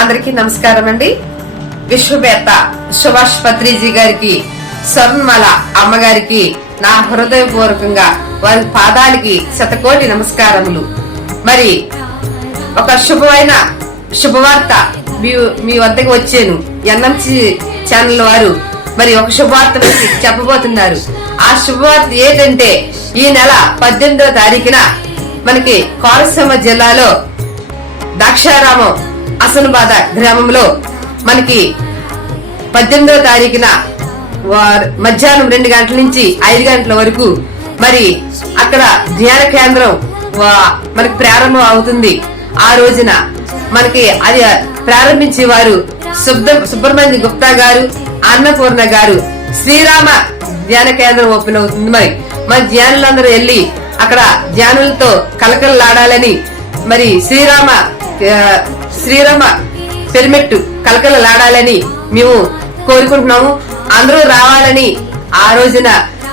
అందరికీ నమస్కారం అండి. విశ్వవేత్త సుభాష్ పత్రిజీ గారికి, స్వర్ణమాల అమ్మగారికి నా హృదయపూర్వకంగా వారి పాదాలకి శతకోటి నమస్కారములు. మరి ఒక శుభవార్త మీ వద్దకు వచ్చాను. ఎన్ఎంసి ఛానల్ వారు మరి ఒక శుభవార్త చెప్పబోతున్నారు. ఆ శుభవార్త ఏంటంటే, ఈ నెల 18వ తారీఖున మనకి కోనసీమ జిల్లాలో ద్రాక్షారామం అసనబాద గ్రామంలో మనకి 18వ తారీఖున మధ్యాహ్నం 2 గంటల నుంచి 5 గంటల వరకు మరి అక్కడ ధ్యాన కేంద్రం మనకి ప్రారంభం అవుతుంది. ఆ రోజున మనకి అది ప్రారంభించే వారు సుబ్రహ్మణ్య గుప్తా గారు, అన్నపూర్ణ గారు. శ్రీరామ ధ్యాన కేంద్రం ఓపెన్ అవుతుంది. మరి ధ్యానులందరూ వెళ్ళి అక్కడ ధ్యానులతో కలకలలాడాలని, మరి శ్రీరామ పెరిమెట్టు కలకలలాడాలని మేము కోరుకుంటున్నాము. అందరూ రావాలని, ఆ రోజున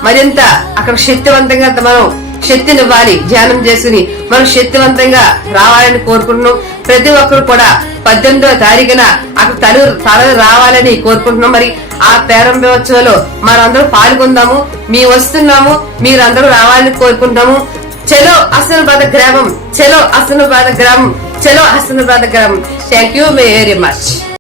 మరింత అక్కడ శక్తివంతంగా మనం శక్తినివ్వాలి. ధ్యానం చేసుకుని మనం శక్తివంతంగా రావాలని కోరుకుంటున్నాం. ప్రతి ఒక్కరు కూడా 18వ తారీఖున అక్కడ తల రావాలని కోరుకుంటున్నాం. మరి ఆ ప్రారంభోత్సవంలో మనందరూ పాల్గొందాము. మేము వస్తున్నాము, మీరందరూ రావాలని కోరుకుంటాము. చలో హసనాబాద్ గ్రామం, చలో హసనాబాద్ గ్రామం, చలో హసనాబాద్ గ్రామం. Thank you very much.